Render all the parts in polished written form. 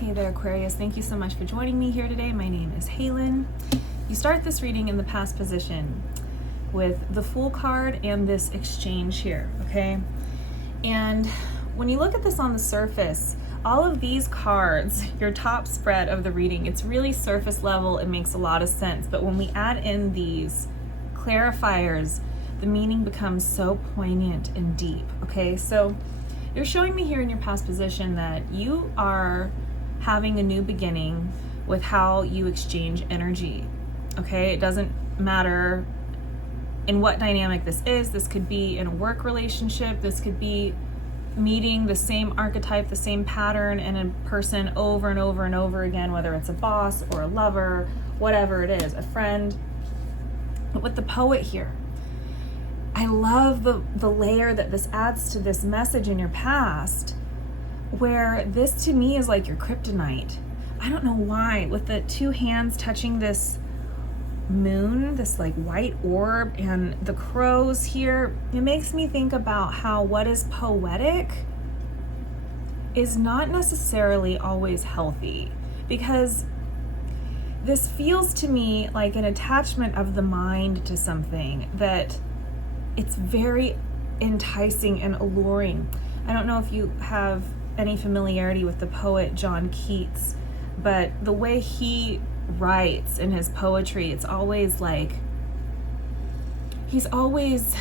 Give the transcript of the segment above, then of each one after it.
Hey there, Aquarius. Thank you so much for joining me here today. My name is Halen. You start this reading in the past position with the Fool card and this exchange here, okay? And when you look at this on the surface, all of these cards, your top spread of the reading, it's really surface level. It makes a lot of sense. But when we add in these clarifiers, the meaning becomes so poignant and deep, okay? So you're showing me here in your past position that you are having a new beginning with how you exchange energy, okay? It doesn't matter in what dynamic this is. This could be in a work relationship. This could be meeting the same archetype, the same pattern in a person over and over and over again, whether it's a boss or a lover, whatever it is, a friend. But with the poet here, I love the layer that this adds to this message in your past, where this to me is like your kryptonite. I don't know why, with the two hands touching this moon, this like white orb, and the crows here, it makes me think about how what is poetic is not necessarily always healthy, because this feels to me like an attachment of the mind to something that it's very enticing and alluring. I don't know if you have any familiarity with the poet John Keats, but the way he writes in his poetry, it's always like, he's always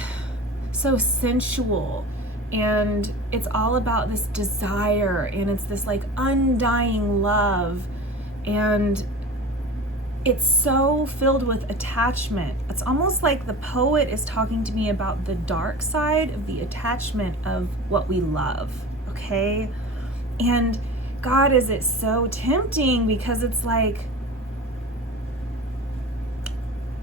so sensual, and it's all about this desire, and it's this like undying love, and it's so filled with attachment. It's almost like the poet is talking to me about the dark side of the attachment of what we love, okay? And God, is it so tempting, because it's like,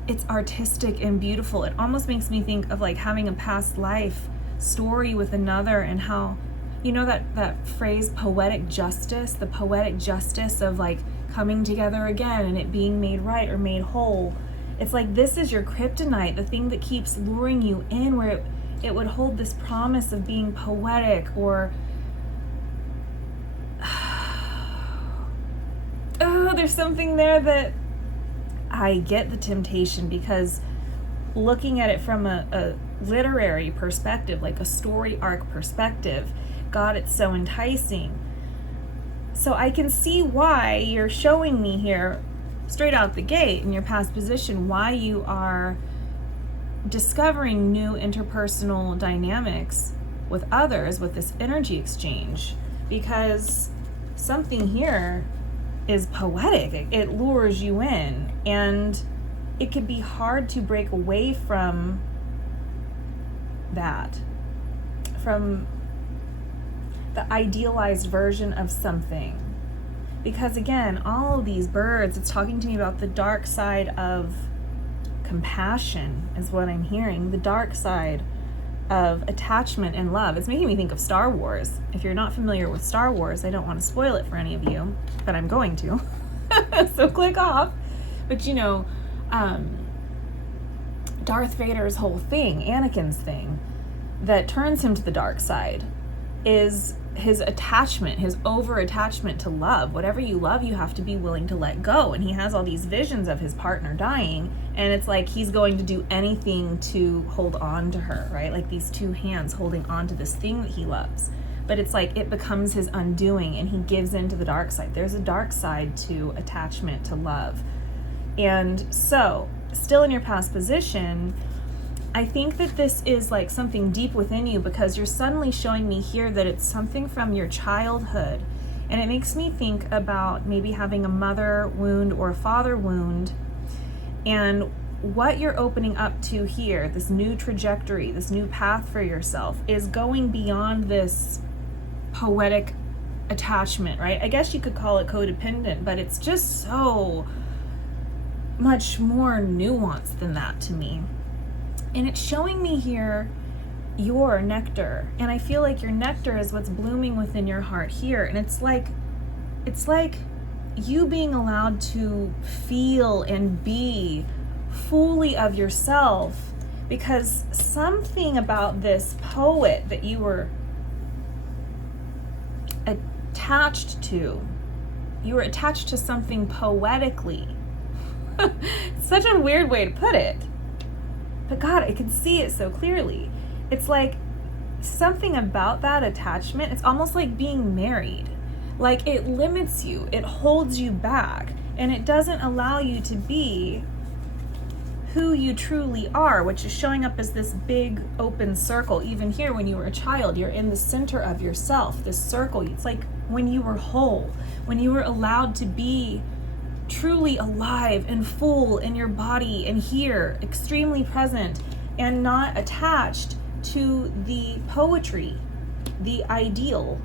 it's artistic and beautiful. It almost makes me think of like having a past life story with another, and how, you know, that phrase poetic justice, the poetic justice of like coming together again and it being made right or made whole. It's like this is your kryptonite, the thing that keeps luring you in, where it would hold this promise of being poetic, or oh, there's something there that I get the temptation, because looking at it from a literary perspective, like a story arc perspective, God, it's so enticing. So I can see why you're showing me here straight out the gate in your past position, why you are discovering new interpersonal dynamics with others with this energy exchange, because something here is poetic. It lures you in, and it could be hard to break away from that, from the idealized version of something. Because again, all of these birds, it's talking to me about the dark side of compassion is what I'm hearing, the dark side of attachment and love. It's making me think of Star Wars. If you're not familiar with Star Wars, I don't want to spoil it for any of you, but I'm going to. So click off. But you know, Darth Vader's whole thing, Anakin's thing, that turns him to the dark side is his attachment, his over attachment to love. Whatever you love, you have to be willing to let go. And he has all these visions of his partner dying, and it's like he's going to do anything to hold on to her, right? Like these two hands holding on to this thing that he loves. But it's like it becomes his undoing, and he gives into the dark side. There's a dark side to attachment to love. And so, still in your past position, I think that this is like something deep within you, because you're suddenly showing me here that it's something from your childhood. And it makes me think about maybe having a mother wound or a father wound, and what you're opening up to here, this new trajectory, this new path for yourself, is going beyond this poetic attachment, right? I guess you could call it codependent, but it's just so much more nuanced than that to me. And it's showing me here your nectar. And I feel like your nectar is what's blooming within your heart here. And it's like you being allowed to feel and be fully of yourself, because something about this poet that you were attached to you were attached to something poetically. Such a weird way to put it. But God, I can see it so clearly. It's like something about that attachment, it's almost like being married. Like it limits you, it holds you back, and it doesn't allow you to be who you truly are, which is showing up as this big open circle. Even here, when you were a child, you're in the center of yourself, this circle. It's like when you were whole, when you were allowed to be truly alive and full in your body and here, extremely present and not attached to the poetry, the ideal,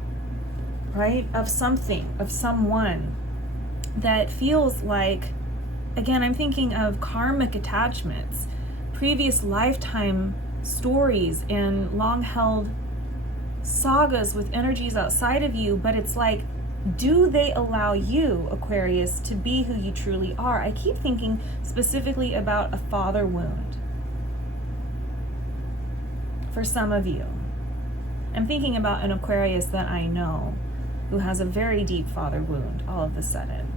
right, of something, of someone that feels like, again, I'm thinking of karmic attachments, previous lifetime stories and long-held sagas with energies outside of you, but it's like, do they allow you, Aquarius, to be who you truly are? I keep thinking specifically about a father wound for some of you. I'm thinking about an Aquarius that I know who has a very deep father wound all of a sudden.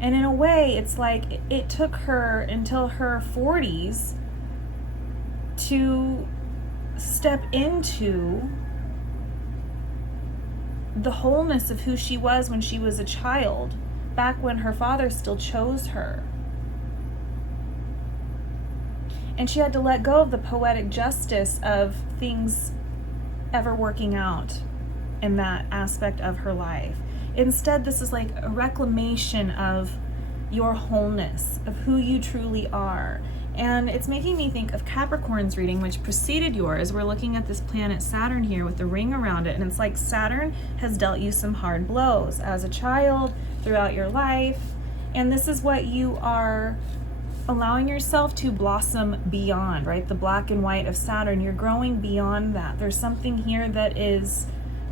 And in a way, it's like it took her until her 40s to step into the wholeness of who she was when she was a child, back when her father still chose her. And she had to let go of the poetic justice of things ever working out in that aspect of her life. Instead, this is like a reclamation of your wholeness, of who you truly are. And it's making me think of Capricorn's reading, which preceded yours. We're looking at this planet Saturn here with the ring around it. And it's like Saturn has dealt you some hard blows as a child, throughout your life. And this is what you are allowing yourself to blossom beyond, right? The black and white of Saturn, you're growing beyond that. There's something here that is,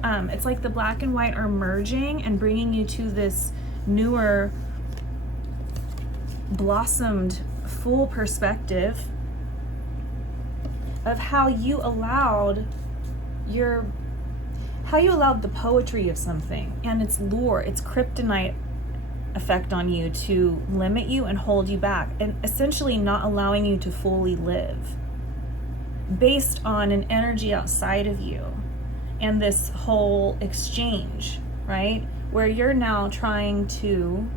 it's like the black and white are merging and bringing you to this newer, blossomed, full perspective of how you allowed the poetry of something and its lure, its kryptonite effect on you to limit you and hold you back, and essentially not allowing you to fully live based on an energy outside of you. And this whole exchange, right, where you're now trying to,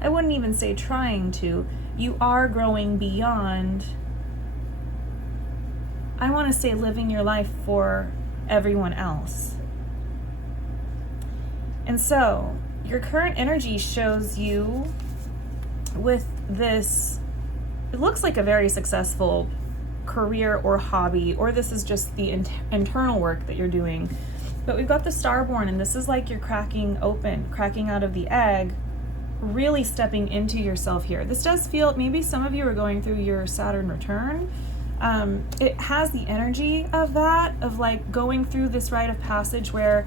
I wouldn't even say trying to, you are growing beyond, I want to say living your life for everyone else. And so your current energy shows you with this, it looks like a very successful career or hobby, or this is just the internal work that you're doing. But we've got the Starborn, and this is like you're cracking out of the egg, really stepping into yourself here. This does feel, maybe some of you are going through your Saturn return. It has the energy of that, of like going through this rite of passage where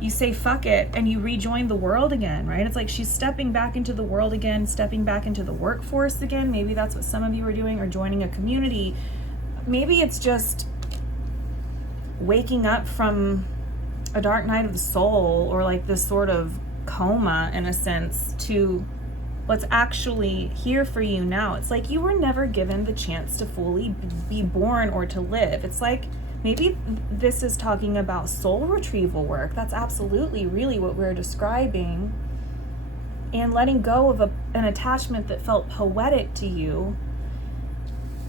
you say fuck it and you rejoin the world again, right? It's like she's stepping back into the world again, stepping back into the workforce again. Maybe that's what some of you are doing, or joining a community. Maybe it's just waking up from a dark night of the soul, or like this sort of coma in a sense, to what's actually here for you now. It's like you were never given the chance to fully be born or to live. It's like maybe this is talking about soul retrieval work. That's absolutely really what we're describing. And letting go of an attachment that felt poetic to you.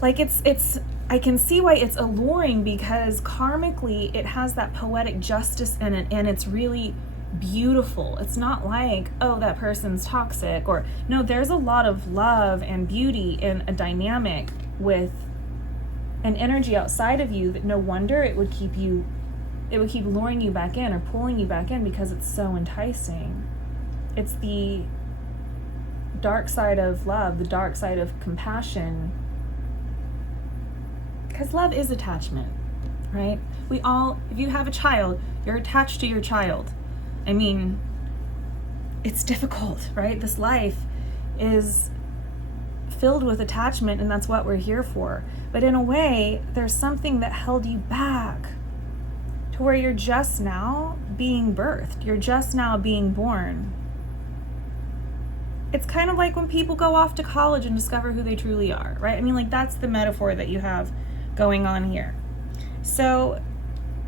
Like it's I can see why it's alluring, because karmically it has that poetic justice in it, and it's really beautiful. It's not like, oh, that person's toxic, or no, there's a lot of love and beauty in a dynamic with an energy outside of you that no wonder it would keep luring you back in or pulling you back in, because it's so enticing. It's the dark side of love, the dark side of compassion. Because love is attachment, right? We all, if you have a child, you're attached to your child. I mean, it's difficult, right? This life is filled with attachment, and that's what we're here for. But in a way, there's something that held you back to where you're just now being birthed. You're just now being born. It's kind of like when people go off to college and discover who they truly are, right? I mean, like, that's the metaphor that you have going on here. So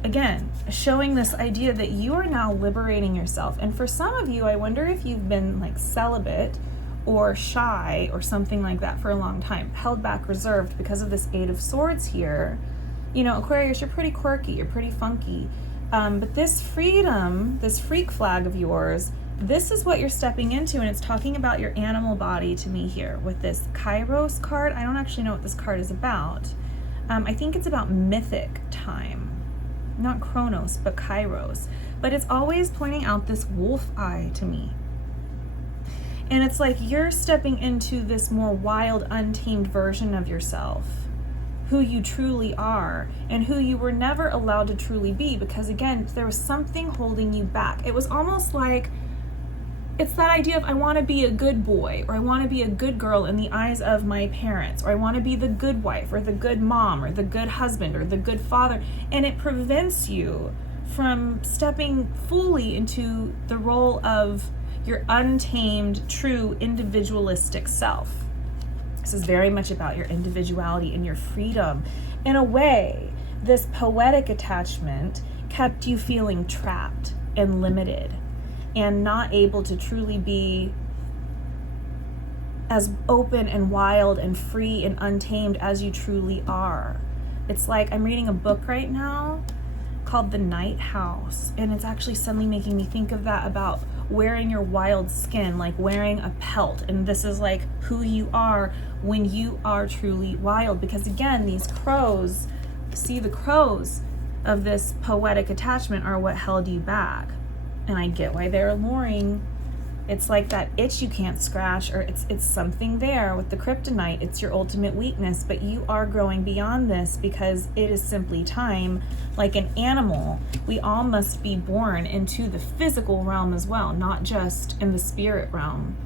again, showing this idea that you are now liberating yourself. And for some of you, I wonder if you've been like celibate or shy or something like that for a long time, held back, reserved because of this Eight of Swords here. You know, Aquarius, you're pretty quirky, you're pretty funky. But this freedom, this freak flag of yours, this is what you're stepping into, and it's talking about your animal body to me here with this Kairos card. I don't actually know what this card is about. I think it's about mythic time. Not Chronos, but Kairos. But it's always pointing out this wolf eye to me. And it's like you're stepping into this more wild, untamed version of yourself, who you truly are, and who you were never allowed to truly be, because again, there was something holding you back. It was almost like, it's that idea of I want to be a good boy, or I want to be a good girl in the eyes of my parents, or I want to be the good wife, or the good mom, or the good husband, or the good father. And it prevents you from stepping fully into the role of your untamed, true, individualistic self. This is very much about your individuality and your freedom. In a way, this poetic attachment kept you feeling trapped and limited, and not able to truly be as open and wild and free and untamed as you truly are. It's like I'm reading a book right now called The Night House, and it's actually suddenly making me think of that, about wearing your wild skin, like wearing a pelt. And this is like who you are when you are truly wild. Because again, these crows, see, the crows of this poetic attachment are what held you back. And I get why they're alluring. It's like that itch you can't scratch, or it's something there with the kryptonite. It's your ultimate weakness, but you are growing beyond this, because it is simply time. Like an animal, we all must be born into the physical realm as well, not just in the spirit realm,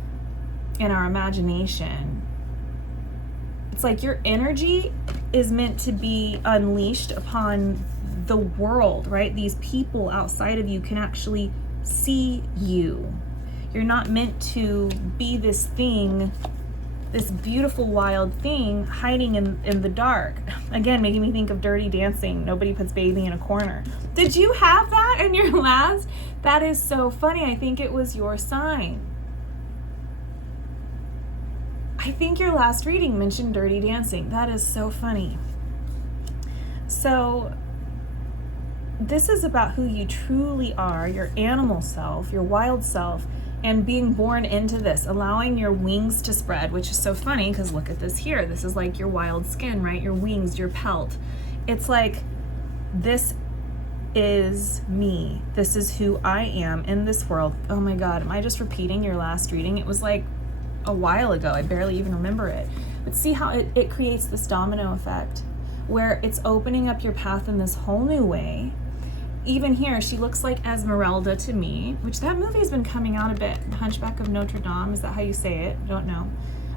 in our imagination. It's like your energy is meant to be unleashed upon the world, right? These people outside of you can actually see you. You're not meant to be this thing, this beautiful wild thing hiding in the dark. Again, making me think of Dirty Dancing. Nobody puts baby in a corner. Did you have that in your last? That is so funny. I think it was your sign. I think your last reading mentioned Dirty Dancing. That is so funny. So this is about who you truly are, your animal self, your wild self, and being born into this, allowing your wings to spread, which is so funny because look at this here. This is like your wild skin, right? Your wings, your pelt. It's like, this is me. This is who I am in this world. Oh my God, am I just repeating your last reading? It was like a while ago. I barely even remember it. But see how it creates this domino effect where it's opening up your path in this whole new way. Even here, she looks like Esmeralda to me, which that movie has been coming out a bit. Hunchback of Notre Dame, is that how you say it? I don't know.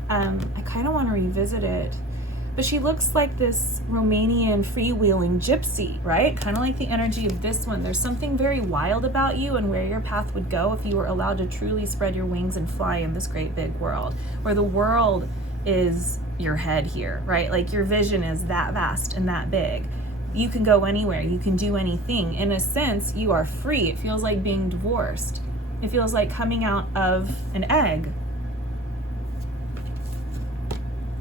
I kind of want to revisit it. But she looks like this Romanian freewheeling gypsy, right? Kind of like the energy of this one. There's something very wild about you and where your path would go if you were allowed to truly spread your wings and fly in this great big world, where the world is your head here, right? Like your vision is that vast and that big. You can go anywhere, you can do anything. In a sense, you are free. It feels like being divorced. It feels like coming out of an egg.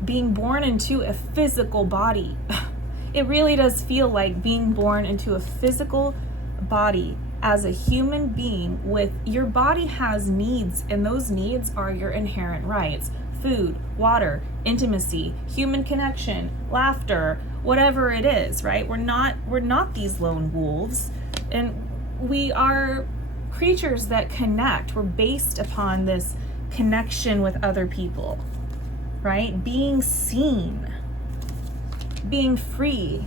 Being born into a physical body. It really does feel like being born into a physical body as a human being. With your body has needs, and those needs are your inherent rights. Food, water, intimacy, human connection, laughter, whatever it is, right? We're not these lone wolves, and we are creatures that connect. We're based upon this connection with other people, right? Being seen, being free,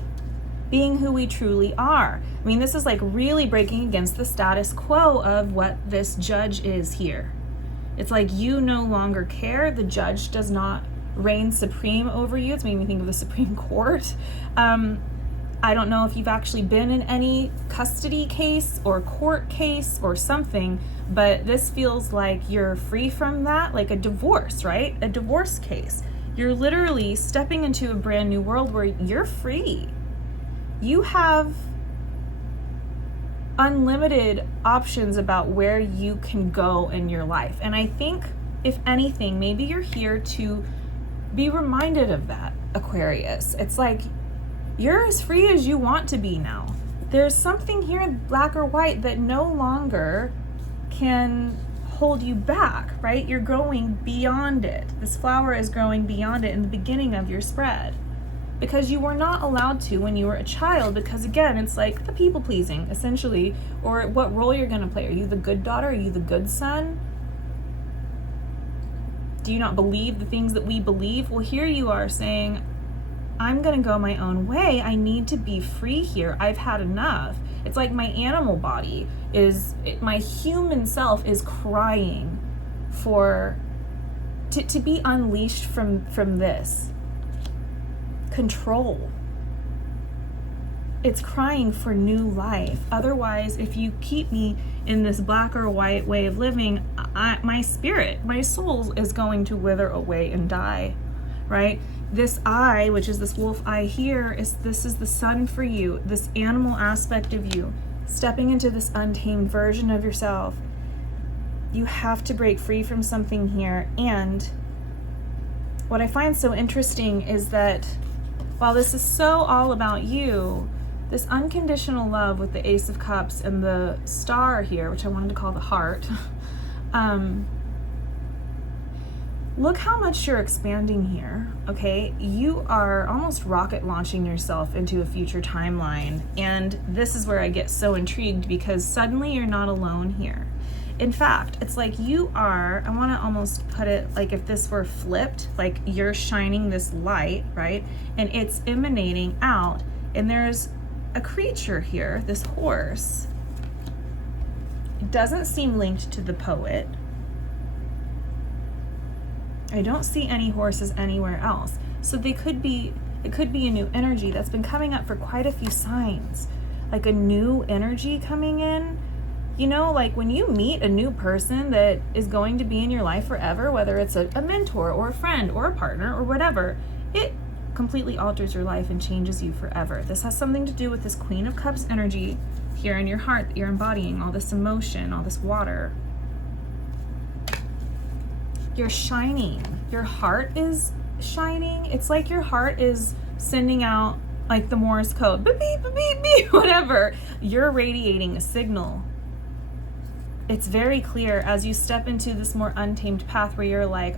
being who we truly are. I mean, this is like really breaking against the status quo of what this judge is here. It's like you no longer care. The judge does not reign supreme over you. It's making me think of the Supreme Court. I don't know if you've actually been in any custody case or court case or something, but this feels like you're free from that, like a divorce, right? A divorce case. You're literally stepping into a brand new world where you're free. You have unlimited options about where you can go in your life. And I think, if anything, maybe you're here to be reminded of that, Aquarius. It's like, you're as free as you want to be now. There's something here in black or white that no longer can hold you back, right? You're growing beyond it. This flower is growing beyond it in the beginning of your spread, because you were not allowed to when you were a child, because again, it's like the people pleasing, essentially, or what role you're gonna play. Are you the good daughter? Are you the good son? Do you not believe the things that we believe? Well, here you are saying, I'm gonna go my own way. I need to be free here. I've had enough. It's like my animal body my human self is crying to be unleashed from this control. It's crying for new life. Otherwise, if you keep me in this black or white way of living, my spirit, my soul is going to wither away and die, right? This I, which is this wolf eye here, this is the sun for you, this animal aspect of you, stepping into this untamed version of yourself. You have to break free from something here. And what I find so interesting is that while this is so all about you, this unconditional love with the Ace of Cups and the star here, which I wanted to call the heart, look how much you're expanding here, okay? You are almost rocket launching yourself into a future timeline. And this is where I get so intrigued, because suddenly you're not alone here. In fact, it's like you are, I want to almost put it like if this were flipped, like you're shining this light, right? And it's emanating out, and there's a creature here, this horse. It doesn't seem linked to the poet. I don't see any horses anywhere else. So it could be a new energy that's been coming up for quite a few signs. Like a new energy coming in. You know, like when you meet a new person that is going to be in your life forever, whether it's a mentor or a friend or a partner or whatever, it completely alters your life and changes you forever. This has something to do with this Queen of Cups energy here in your heart that you're embodying, all this emotion, all this water. You're shining. Your heart is shining. It's like your heart is sending out like the Morse code, beep, beep, beep, beep, whatever. You're radiating a signal. It's very clear as you step into this more untamed path where you're like,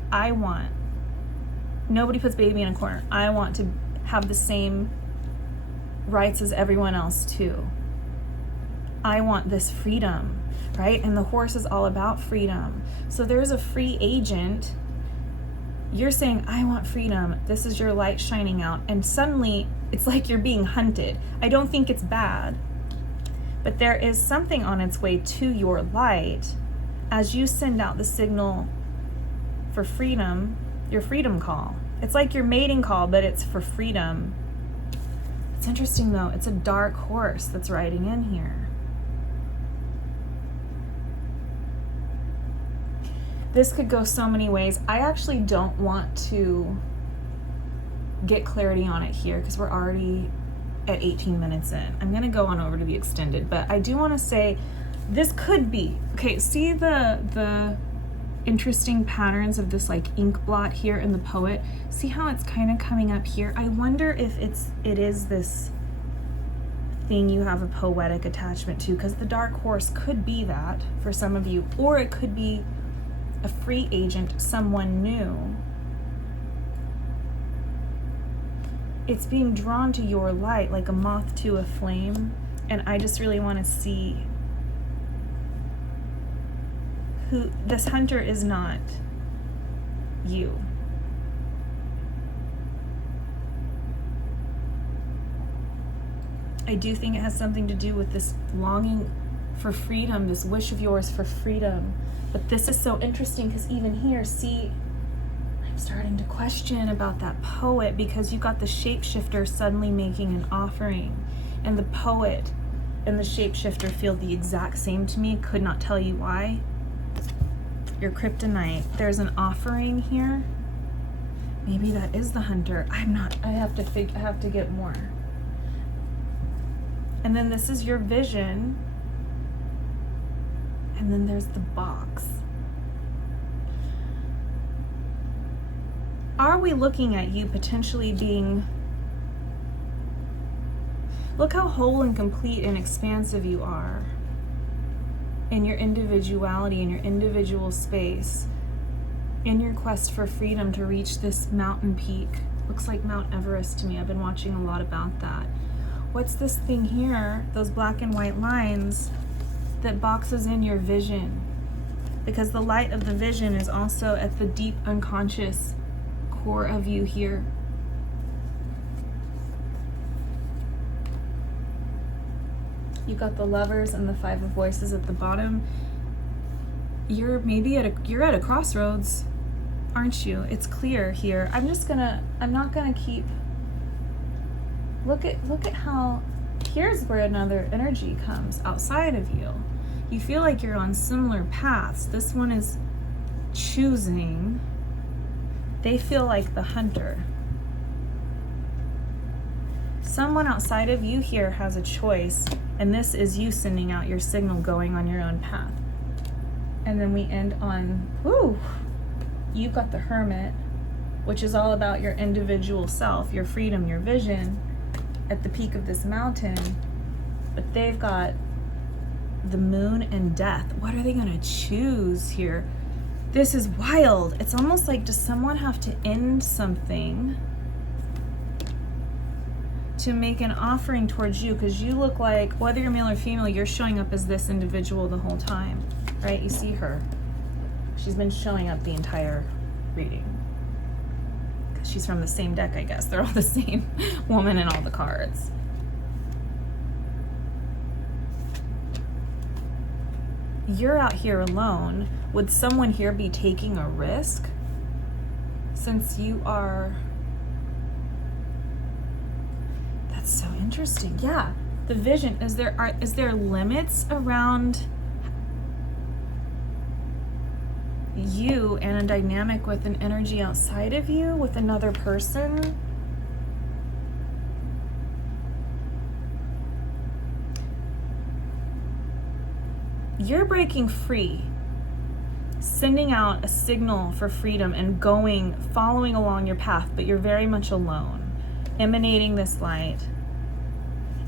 nobody puts baby in a corner. I want to have the same rights as everyone else too. I want this freedom, right? And the horse is all about freedom. So there's a free agent. You're saying, I want freedom. This is your light shining out. And suddenly it's like you're being hunted. I don't think it's bad, but there is something on its way to your light as you send out the signal for freedom, your freedom call. It's like your mating call, but it's for freedom. It's interesting though. It's a dark horse that's riding in here. This could go so many ways. I actually don't want to get clarity on it here because we're already at 18 minutes in. I'm gonna go on over to the extended, but I do want to say this could be, okay, see the interesting patterns of this like ink blot here in the poet? See how it's kind of coming up here? I wonder if it is this thing you have a poetic attachment to, because the dark horse could be that for some of you, or it could be a free agent, someone new. It's being drawn to your light like a moth to a flame, and I just really want to see who this hunter is. Not you. I do think it has something to do with this longing for freedom, this wish of yours for freedom. But this is so interesting because even here, see, like starting to question about that poet, because you got the shapeshifter suddenly making an offering, and the poet and the shapeshifter feel the exact same to me. Could not tell you why. Your kryptonite. There's an offering here. Maybe that is the hunter. I have to get more. And then this is your vision. And then there's the box. Are we looking at you potentially being... Look how whole and complete and expansive you are in your individuality, in your individual space, in your quest for freedom to reach this mountain peak. Looks like Mount Everest to me. I've been watching a lot about that. What's this thing here, those black and white lines that boxes in your vision? Because the light of the vision is also at the deep unconscious core of you here. You got the lovers and the five of voices at the bottom. You're maybe at a crossroads, aren't you? It's clear here. I'm not gonna keep. Look at how, here's where another energy comes outside of you. You feel like you're on similar paths. This one is choosing. They feel like the hunter. Someone outside of you here has a choice, and this is you sending out your signal, going on your own path. And then we end on, whoo, you've got the Hermit, which is all about your individual self, your freedom, your vision at the peak of this mountain. But they've got the Moon and Death. What are they gonna choose here? This is wild. It's almost like, does someone have to end something to make an offering towards you? Because you look like, whether you're male or female, you're showing up as this individual the whole time, right? You see her. She's been showing up the entire reading. Because she's from the same deck, I guess. They're all the same woman in all the cards. You're out here alone. Would someone here be taking a risk? Since you are... That's so interesting. Yeah, the vision. Is there limits around you and a dynamic with an energy outside of you, with another person? You're breaking free, sending out a signal for freedom and following along your path, but you're very much alone, emanating this light.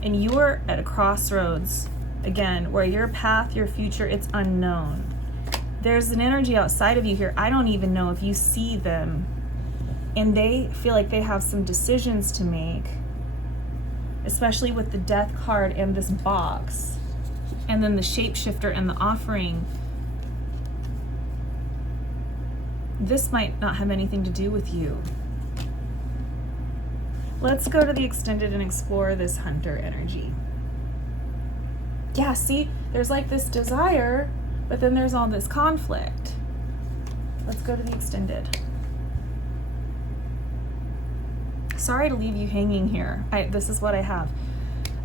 And you're at a crossroads, again, where your path, your future, it's unknown. There's an energy outside of you here. I don't even know if you see them. And they feel like they have some decisions to make, especially with the Death card and this box. And then the shapeshifter and the offering. This might not have anything to do with you. Let's go to the extended and explore this hunter energy. Yeah, see, there's like this desire, but then there's all this conflict. Let's go to the extended. Sorry to leave you hanging here. This is what I have.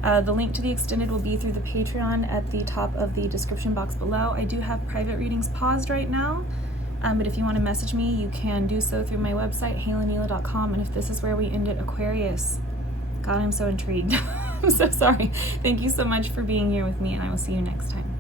The link to the extended will be through the Patreon at the top of the description box below. I do have private readings paused right now, but if you want to message me, you can do so through my website, halennelah.com. And if this is where we end it, Aquarius, God, I'm so intrigued. I'm so sorry. Thank you so much for being here with me, and I will see you next time.